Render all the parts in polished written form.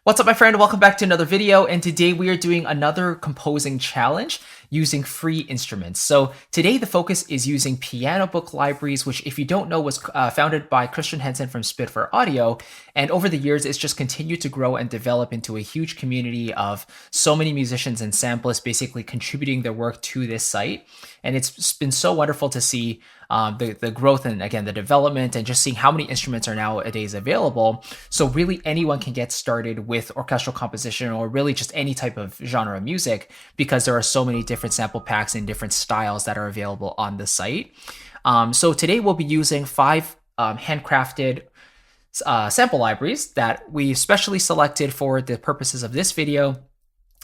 What's up, my friend? Welcome back to another video, and today we are doing another composing challenge using free instruments. So today the focus is using Pianobook libraries, which, if you don't know, was founded by Christian Henson from Pfeffer Audio, and over the years it's just continued to grow and develop into a huge community of so many musicians and samplists basically contributing their work to this site. And it's been so wonderful to see the growth and, again, the development, and just seeing how many instruments are nowadays available. So really anyone can get started with orchestral composition, or really just any type of genre of music, because there are so many different sample packs and different styles that are available on the site. So today we'll be using 5 handcrafted sample libraries that we specially selected for the purposes of this video.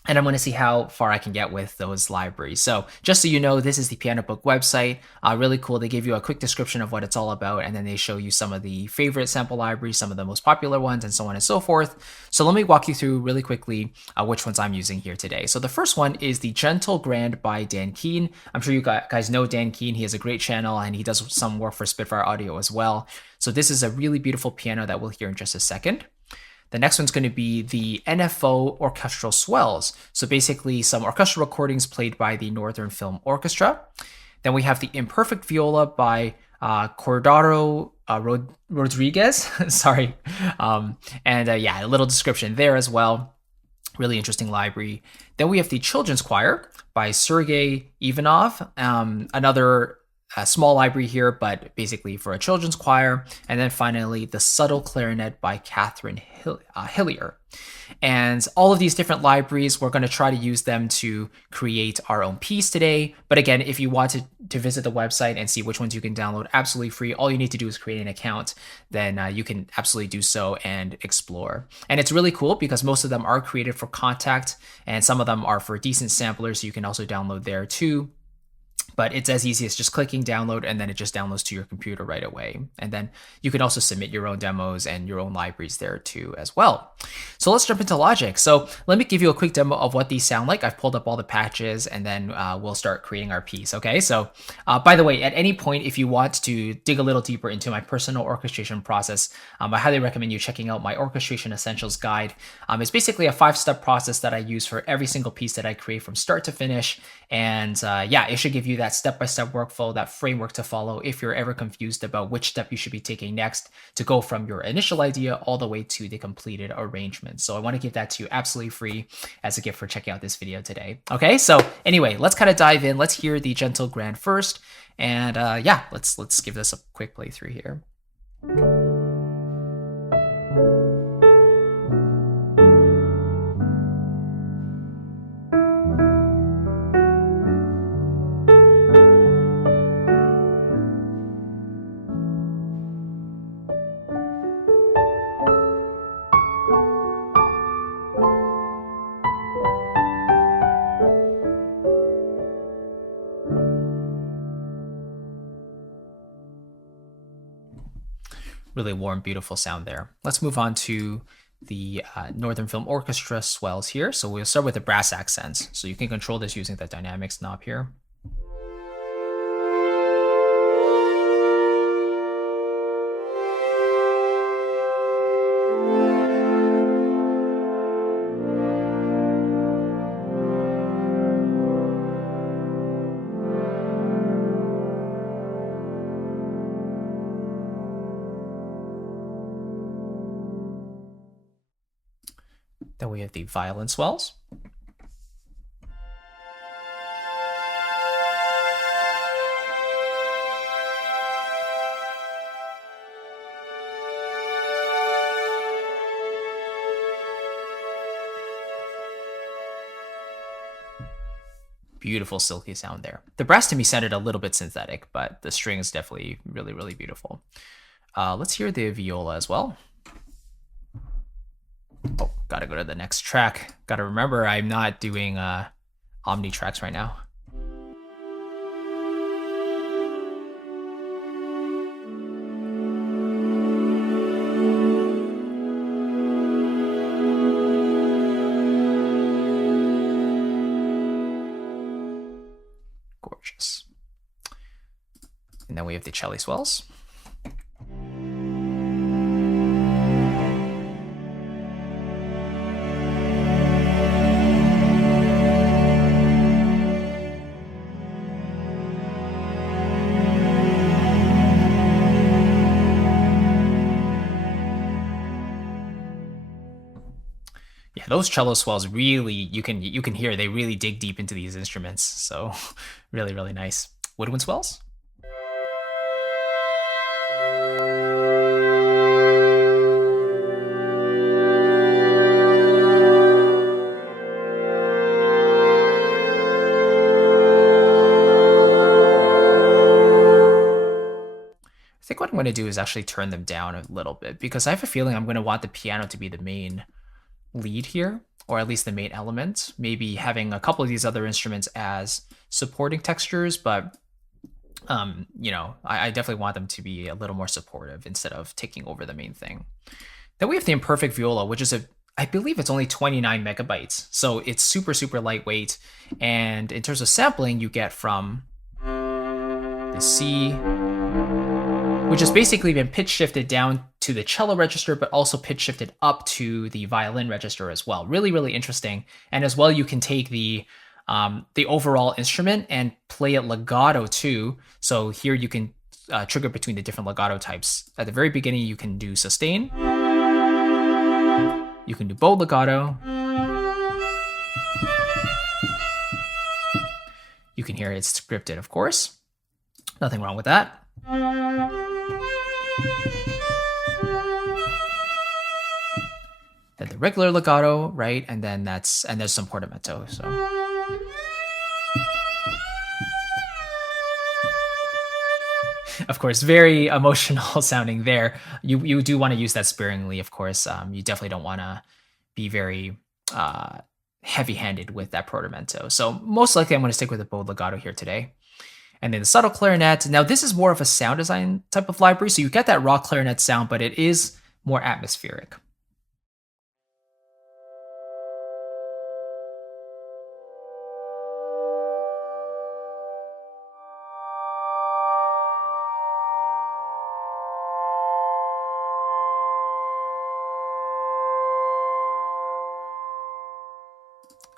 And I'm going to see how far I can get with those libraries. So just so you know, this is the Pianobook website. Really cool. They give you a quick description of what it's all about, and then they show you some of the favorite sample libraries, some of the most popular ones, and so on and so forth. So let me walk you through really quickly which ones I'm using here today. So the first one is the Gentle Grand by Dan Keen. I'm sure you guys know Dan Keen. He has a great channel, and he does some work for Spitfire Audio as well. So this is a really beautiful piano that we'll hear in just a second. The next one's going to be the NFO Orchestral Swells. So basically some orchestral recordings played by the Northern Film Orchestra. Then we have the Imperfect Viola by Cordaro Rodriguez. Sorry. Yeah, a little description there as well. Really interesting library. Then we have the Children's Choir by Sergei Ivanov. Another small library here, but basically for a children's choir. And then finally, the Subtle Clarinet by Catherine Hillier. And all of these different libraries, we're going to try to use them to create our own piece today. But again, if you want to visit the website and see which ones you can download absolutely free, all you need to do is create an account. Then you can absolutely do so and explore. And it's really cool because most of them are created for Contact, and some of them are for decent samplers, so you can also download there too. But it's as easy as just clicking download, and then it just downloads to your computer right away. And then you can also submit your own demos and your own libraries there too as well. So let's jump into Logic. So let me give you a quick demo of what these sound like. I've pulled up all the patches, and then we'll start creating our piece. Okay, so by the way, at any point, if you want to dig a little deeper into my personal orchestration process, I highly recommend you checking out my Orchestration Essentials guide. It's basically a 5-step process that I use for every single piece that I create from start to finish. And yeah, it should give you that step-by-step workflow, that framework to follow if you're ever confused about which step you should be taking next to go from your initial idea all the way to the completed arrangement. So I want to give that to you absolutely free as a gift for checking out this video today. Okay, so anyway, let's kind of dive in. Let's hear the Gentle Grand first. And yeah, let's give this a quick playthrough here. Really warm, beautiful sound there. Let's move on to the Northern Film Orchestra swells here. So we'll start with the brass accents. So you can control this using the dynamics knob here. Then we have the violin swells. Beautiful silky sound there. The brass to me sounded a little bit synthetic, but the string is definitely really, really beautiful. Let's hear the viola as well. Oh, gotta go to the next track. Gotta remember, I'm not doing Omni tracks right now. Gorgeous. And then we have the cello swells. Yeah, those cello swells really, you can hear they really dig deep into these instruments. So really, really nice. Woodwind swells? I think what I'm going to do is actually turn them down a little bit because I have a feeling I'm going to want the piano to be the main lead here, or at least the main element. Maybe having a couple of these other instruments as supporting textures, but you know, I definitely want them to be a little more supportive instead of taking over the main thing. Then we have the imperfect viola, which is I believe it's only 29 megabytes. So it's super, super lightweight. And in terms of sampling, you get from the C, which has basically been pitch shifted down to the cello register, but also pitch shifted up to the violin register as well. Really, really interesting. And as well, you can take the overall instrument and play it legato too. So here you can trigger between the different legato types. At the very beginning, you can do sustain. You can do bow legato. You can hear it's scripted, of course. Nothing wrong with that. Then the regular legato, right? And then there's some portamento. So of course, very emotional sounding there. You do want to use that sparingly, of course. You definitely don't want to be very heavy-handed with that portamento. So most likely I'm going to stick with the bow legato here today. And then the subtle clarinet. Now this is more of a sound design type of library. So you get that raw clarinet sound, but it is more atmospheric.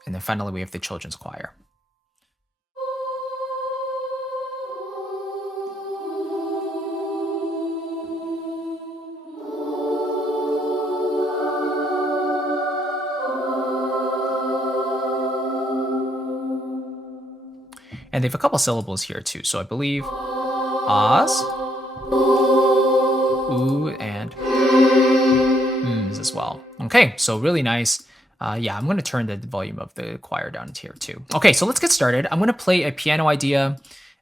And then finally, we have the children's choir. And they have a couple syllables here too. So I believe ahs, ooh, and ums as well. Okay, so really nice. Yeah, I'm going to turn the volume of the choir down here too. Okay, so let's get started. I'm going to play a piano idea,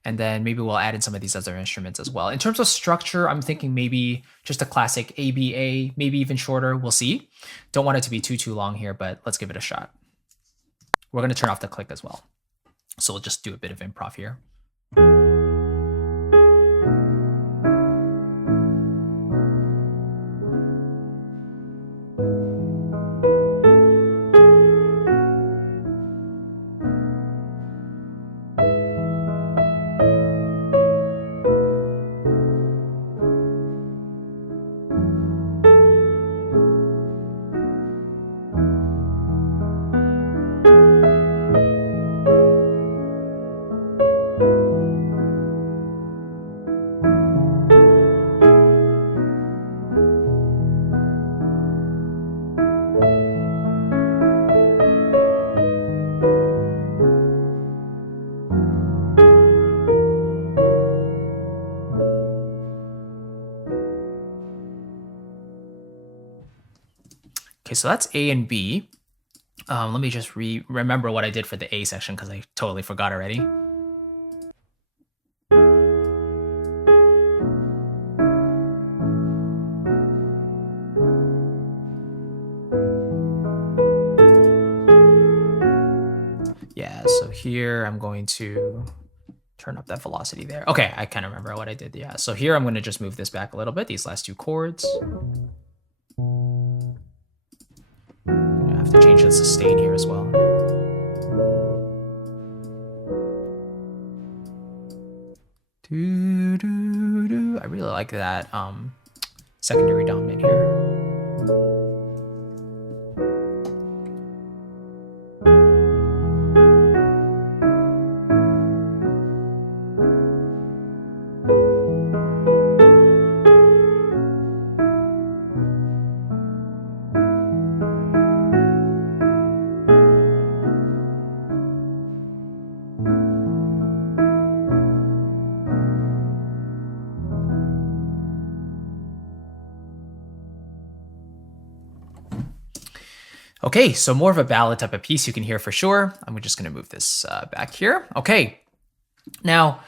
and then maybe we'll add in some of these other instruments as well. In terms of structure, I'm thinking maybe just a classic ABA, maybe even shorter. We'll see. Don't want it to be too long here, but let's give it a shot. We're going to turn off the click as well. So we'll just do a bit of improv here. Okay, so that's A and B. Let me just remember what I did for the A section because I totally forgot already. Yeah, so here I'm going to turn up that velocity there. Okay, I kind of remember what I did. Yeah, so here I'm going to just move this back a little bit, these last two chords. To change the sustain here as well. I really like that secondary dominant here. Okay, so more of a ballad type of piece you can hear for sure. I'm just going to move this back here. Okay, now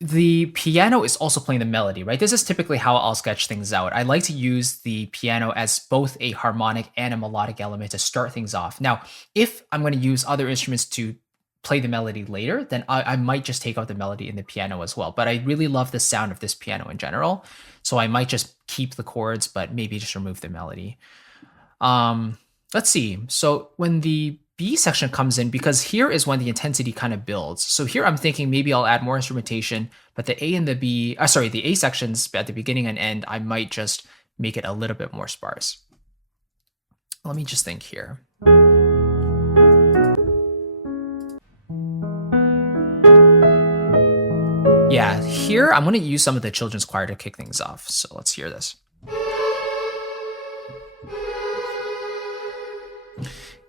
the piano is also playing the melody, right? This is typically how I'll sketch things out. I like to use the piano as both a harmonic and a melodic element to start things off. Now, if I'm going to use other instruments to play the melody later, then I might just take out the melody in the piano as well. But I really love the sound of this piano in general, so I might just keep the chords, but maybe just remove the melody. Let's see. So when the B section comes in, because here is when the intensity kind of builds. So here I'm thinking maybe I'll add more instrumentation, but the A and the B, the A sections at the beginning and end, I might just make it a little bit more sparse. Let me just think here. Yeah, here I'm going to use some of the children's choir to kick things off. So let's hear this.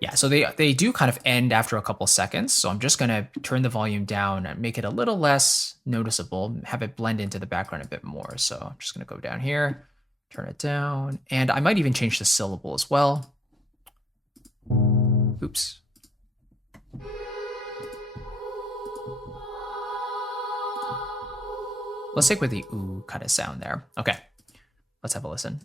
Yeah, so they do kind of end after a couple seconds. So I'm just going to turn the volume down and make it a little less noticeable, have it blend into the background a bit more. So I'm just going to go down here, turn it down, and I might even change the syllable as well. Oops. Let's stick with the ooh kind of sound there. Okay, let's have a listen.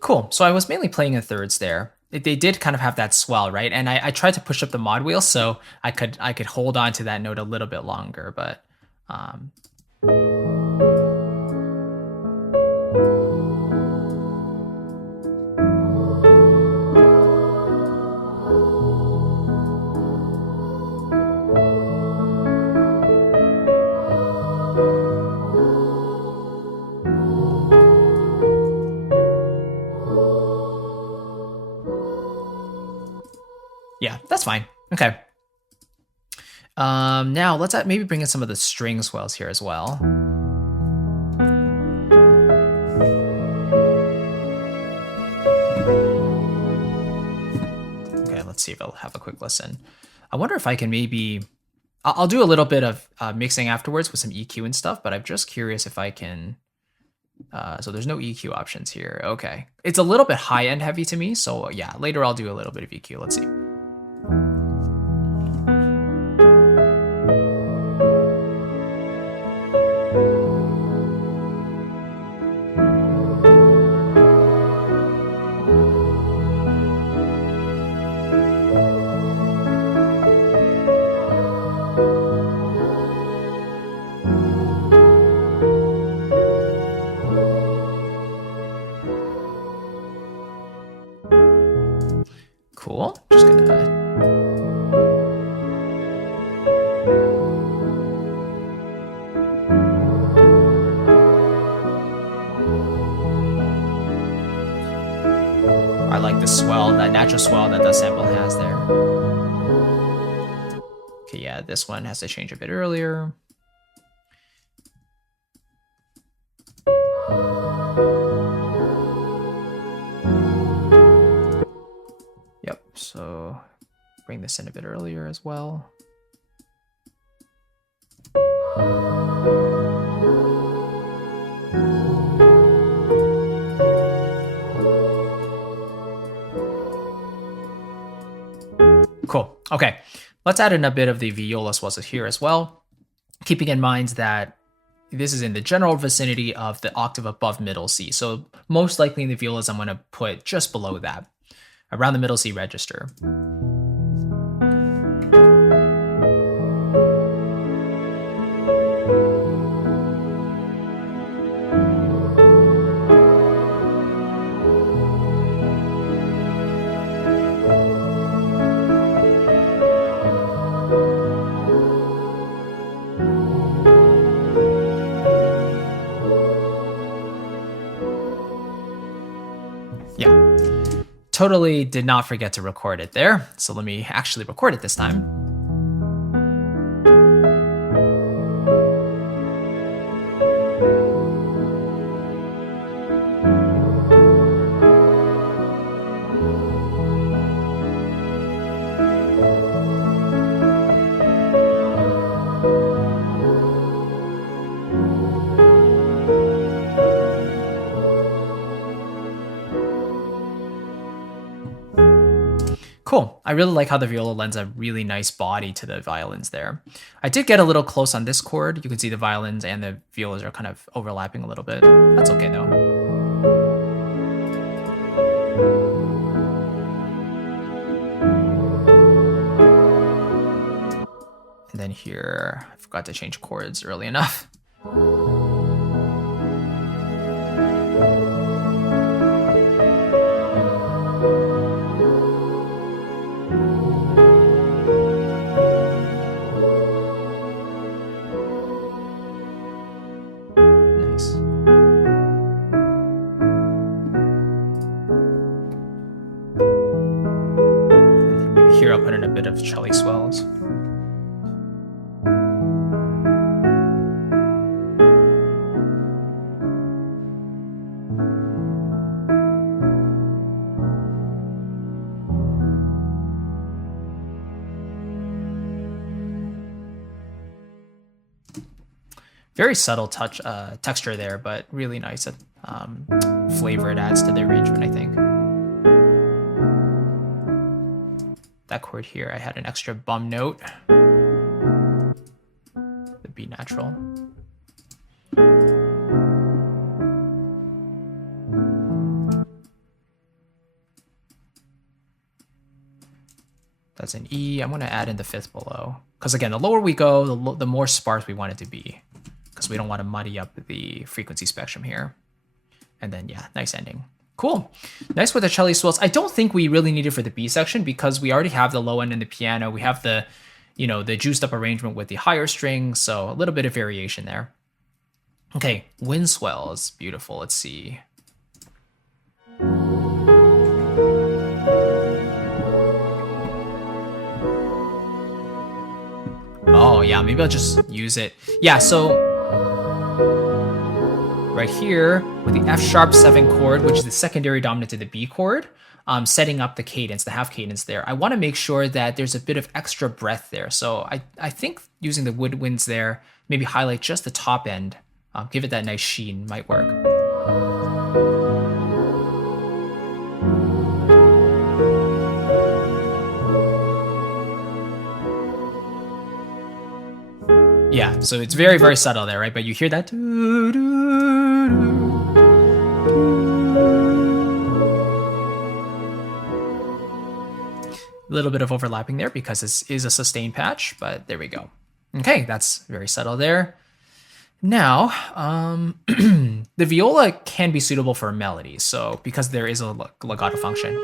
Cool. So I was mainly playing in thirds there. They did kind of have that swell, right? And I tried to push up the mod wheel so I could hold on to that note a little bit longer, but yeah, that's fine. Okay. Now let's maybe bring in some of the string swells here as well. Okay, let's see if I'll have a quick listen. I wonder if I can maybe, I'll do a little bit of mixing afterwards with some EQ and stuff, but I'm just curious if I can, so there's no EQ options here. Okay. It's a little bit high-end heavy to me, so yeah, later I'll do a little bit of EQ. Let's see. Cool. Just gonna. I like the swell, that natural swell that the sample has there. Okay, yeah, this one has to change a bit earlier. Yep, so bring this in a bit earlier as well. Cool. Okay, let's add in a bit of the viola swells here as well, keeping in mind that this is in the general vicinity of the octave above middle C. So most likely in the violas, I'm going to put just below that, around the middle C register. Yeah, totally did not forget to record it there. So let me actually record it this time. Cool. I really like how the viola lends a really nice body to the violins there. I did get a little close on this chord. You can see the violins and the violas are kind of overlapping a little bit. That's okay though. And then here, I forgot to change chords early enough. Here I'll put in a bit of cello swells. Very subtle touch, texture there, but really nice flavor it adds to the arrangement, I think. That chord here, I had an extra bum note, the B natural. That's an E. I'm going to add in the fifth below, because again, the lower we go, the more sparse we want it to be, because we don't want to muddy up the frequency spectrum here. And then, yeah, nice ending. Cool. Nice with the cello swells. I don't think we really need it for the B section because we already have the low end in the piano. We have the, the juiced up arrangement with the higher strings. So a little bit of variation there. Okay, wind swells. Beautiful. Let's see. Oh, yeah, maybe I'll just use it. Yeah, so right here with the F sharp 7 chord, which is the secondary dominant to the B chord, setting up the cadence, the half cadence there. I want to make sure that there's a bit of extra breath there. So I think using the woodwinds there, maybe highlight just the top end, give it that nice sheen, might work. Yeah, so it's very, very subtle there, right? But you hear that. A little bit of overlapping there because this is a sustained patch, but there we go. Okay, that's very subtle there. Now, the viola can be suitable for melodies, so because there is a legato function.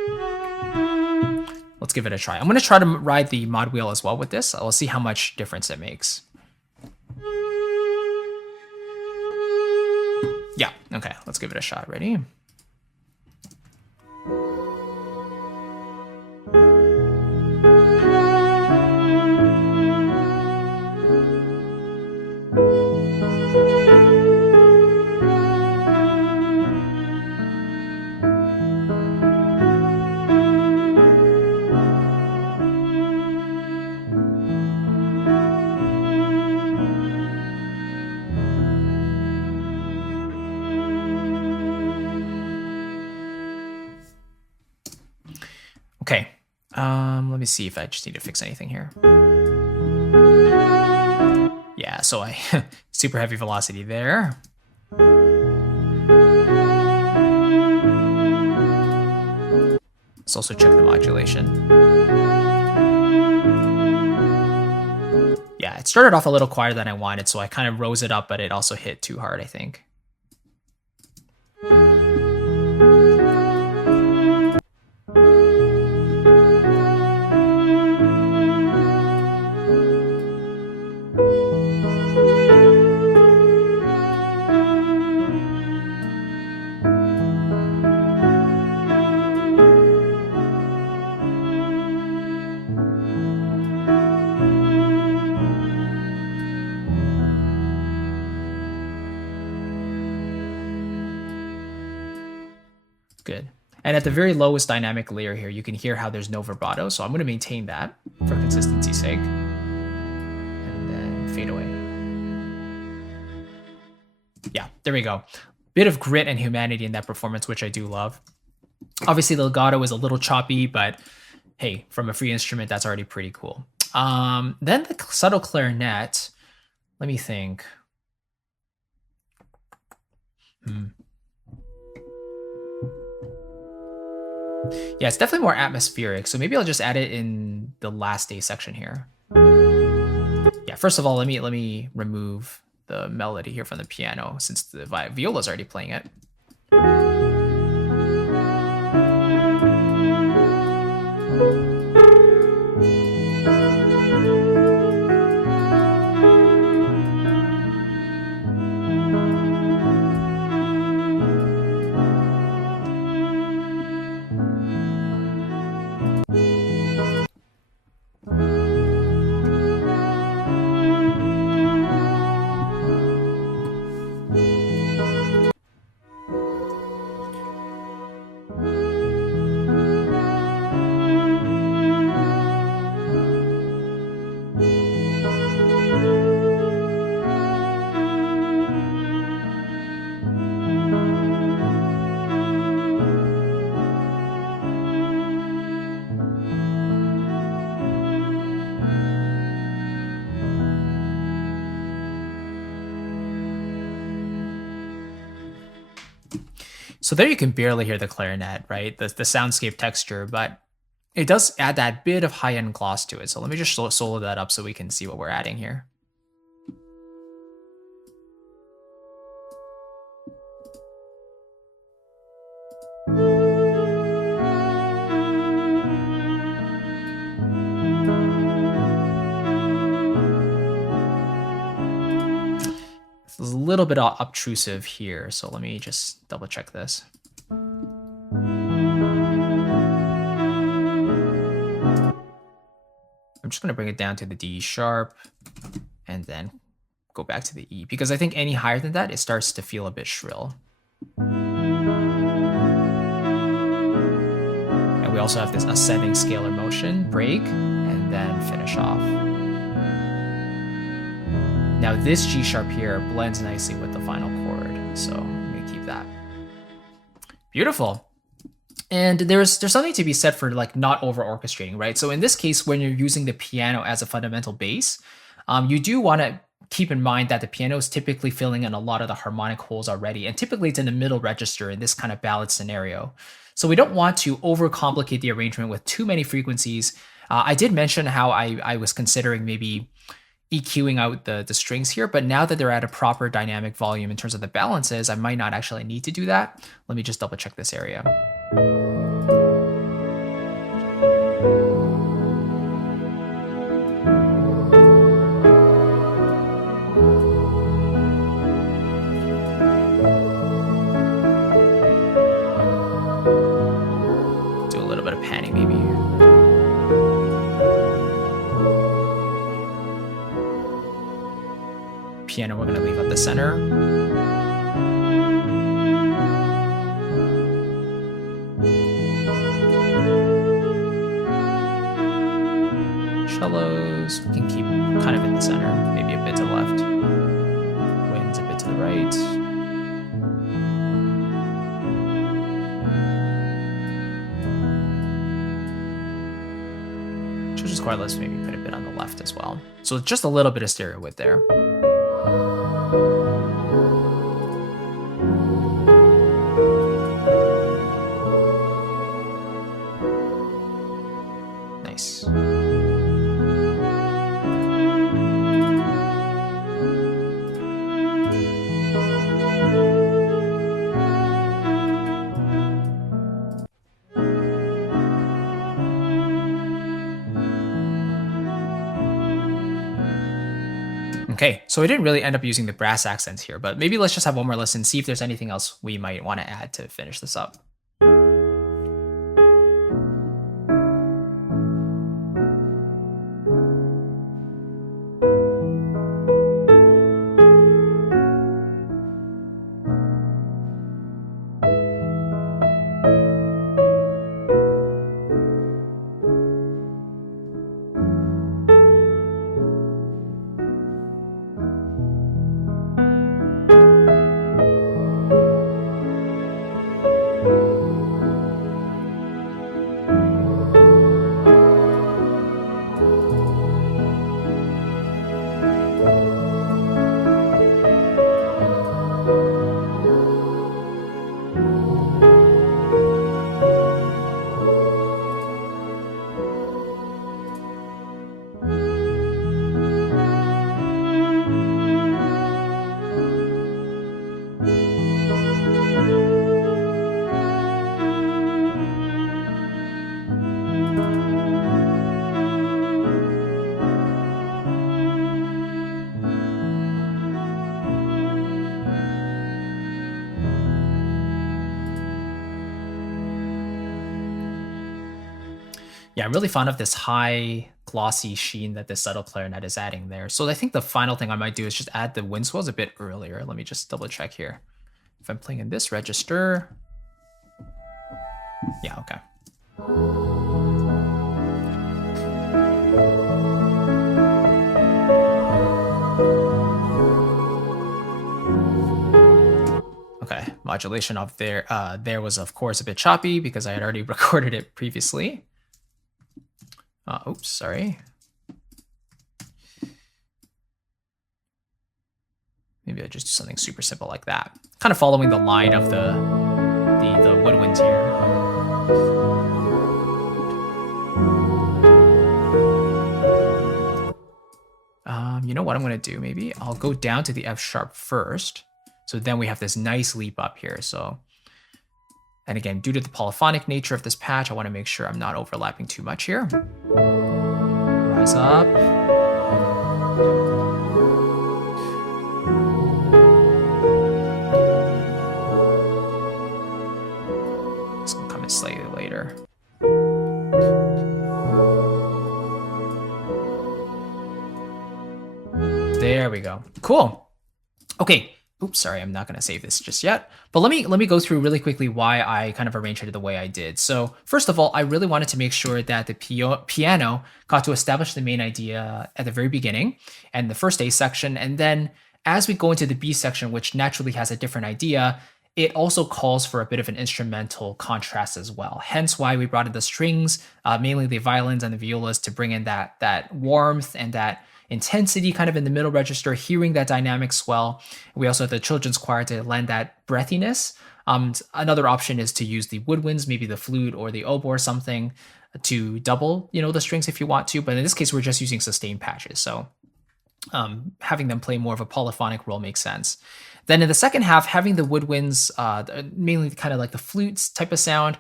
Let's give it a try. I'm going to try to ride the mod wheel as well with this. I'll see how much difference it makes. Yeah, okay, let's give it a shot. Ready? Okay, let me see if I just need to fix anything here. Yeah, so I super heavy velocity there. Let's also check the modulation. Yeah, it started off a little quieter than I wanted, so I kind of rose it up, but it also hit too hard, I think. Good. And at the very lowest dynamic layer here, you can hear how there's no vibrato. So I'm going to maintain that for consistency's sake. And then fade away. Yeah, there we go. Bit of grit and humanity in that performance, which I do love. Obviously, the legato is a little choppy, but hey, from a free instrument, that's already pretty cool. Then the subtle clarinet. Let me think. Yeah, it's definitely more atmospheric. So maybe I'll just add it in the last day section here. Yeah, first of all, let me remove the melody here from the piano since the viola's already playing it. So there you can barely hear the clarinet, right? The soundscape texture, but it does add that bit of high-end gloss to it. So let me just solo that up so we can see what we're adding here. It's a little bit obtrusive here, so let me just double check this. I'm just going to bring it down to the D sharp and then go back to the E, because I think any higher than that, it starts to feel a bit shrill. And we also have this ascending scalar motion, break, and then finish off. Now this G sharp here blends nicely with the final chord, so I'm going to keep that. Beautiful. And there's something to be said for like not over orchestrating, right? So in this case, when you're using the piano as a fundamental bass, you do want to keep in mind that the piano is typically filling in a lot of the harmonic holes already, and typically it's in the middle register in this kind of ballad scenario. So we don't want to overcomplicate the arrangement with too many frequencies. I did mention how I was considering maybe EQing out the strings here, but now that they're at a proper dynamic volume in terms of the balances, I might not actually need to do that. Let me just double check this area. Do a little bit of panning maybe. Piano, we're going to leave at the center. Cellos, we can keep kind of in the center, maybe a bit to the left. Winds a bit to the right. Church's chord, let's maybe put a bit on the left as well. So just a little bit of stereo width there. Nice. Okay, so I didn't really end up using the brass accents here, but maybe let's just have one more listen, see if there's anything else we might want to add to finish this up. Yeah, I'm really fond of this high glossy sheen that this subtle clarinet is adding there. So I think the final thing I might do is just add the wind swells a bit earlier. Let me just double check here. If I'm playing in this register. Yeah, okay. Okay, modulation of there was of course a bit choppy because I had already recorded it previously. Oops, sorry. Maybe I just do something super simple like that. Kind of following the line of the woodwinds here. You know what I'm gonna do? Maybe I'll go down to the F sharp first. So then we have this nice leap up here. So, and again, due to the polyphonic nature of this patch, I want to make sure I'm not overlapping too much here. Rise up. It's gonna come in slightly later. There we go. Cool. Okay. Oops, sorry, I'm not going to save this just yet. But let me go through really quickly why I kind of arranged it the way I did. So first of all, I really wanted to make sure that the piano got to establish the main idea at the very beginning and the first A section. And then as we go into the B section, which naturally has a different idea, it also calls for a bit of an instrumental contrast as well. Hence why we brought in the strings, mainly the violins and the violas, to bring in that warmth and that intensity kind of in the middle register, hearing that dynamic swell. We also have the children's choir to lend that breathiness. Another option is to use the woodwinds, maybe the flute or the oboe or something to double, the strings if you want to. But in this case, we're just using sustained patches. So having them play more of a polyphonic role makes sense. Then in the second half, having the woodwinds, mainly kind of like the flutes type of sound,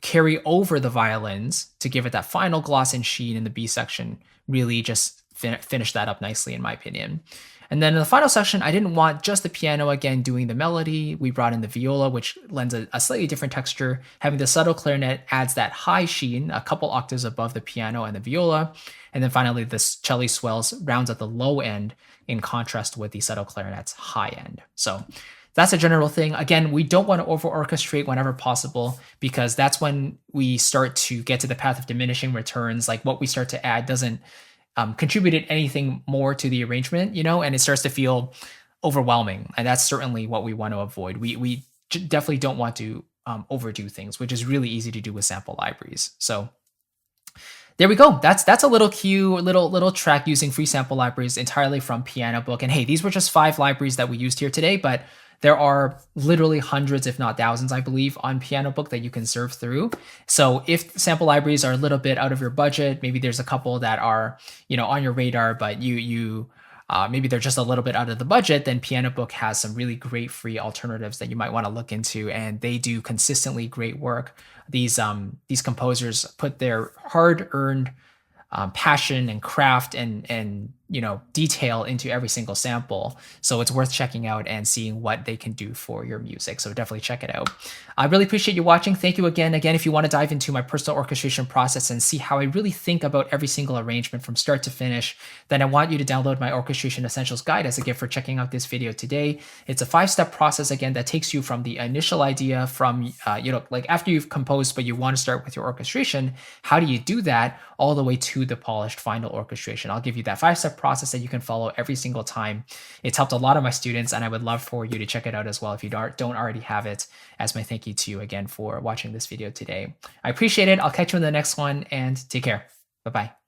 carry over the violins to give it that final gloss and sheen in the B section, really just finish that up nicely in my opinion. And then in the final section, I didn't want just the piano again doing the melody. We brought in the viola, which lends a slightly different texture. Having the subtle clarinet adds that high sheen, a couple octaves above the piano and the viola. And then finally, this cello swells rounds at the low end in contrast with the subtle clarinet's high end. So that's a general thing. Again, we don't want to over-orchestrate whenever possible because that's when we start to get to the path of diminishing returns. Like what we start to add doesn't contribute anything more to the arrangement, and it starts to feel overwhelming. And that's certainly what we want to avoid. We definitely don't want to overdo things, which is really easy to do with sample libraries. So there we go. That's a little cue, little track using free sample libraries entirely from Pianobook. And hey, these were just 5 libraries that we used here today, but there are literally hundreds, if not thousands, I believe, on Pianobook that you can surf through. So if sample libraries are a little bit out of your budget, maybe there's a couple that are, on your radar, but you maybe they're just a little bit out of the budget, then Pianobook has some really great free alternatives that you might want to look into, and they do consistently great work. These composers put their hard-earned passion and craft and detail into every single sample. So it's worth checking out and seeing what they can do for your music. So definitely check it out. I really appreciate you watching. Thank you again. If you want to dive into my personal orchestration process and see how I really think about every single arrangement from start to finish, then I want you to download my Orchestration Essentials Guide as a gift for checking out this video today. It's a 5-step process, again, that takes you from the initial idea from, like after you've composed, but you want to start with your orchestration, how do you do that all the way to the polished final orchestration? I'll give you that 5-step process that you can follow every single time. It's helped a lot of my students, and I would love for you to check it out as well if you don't already have it, as my thank you to you again for watching this video today. I appreciate it. I'll catch you in the next one, and take care. Bye-bye.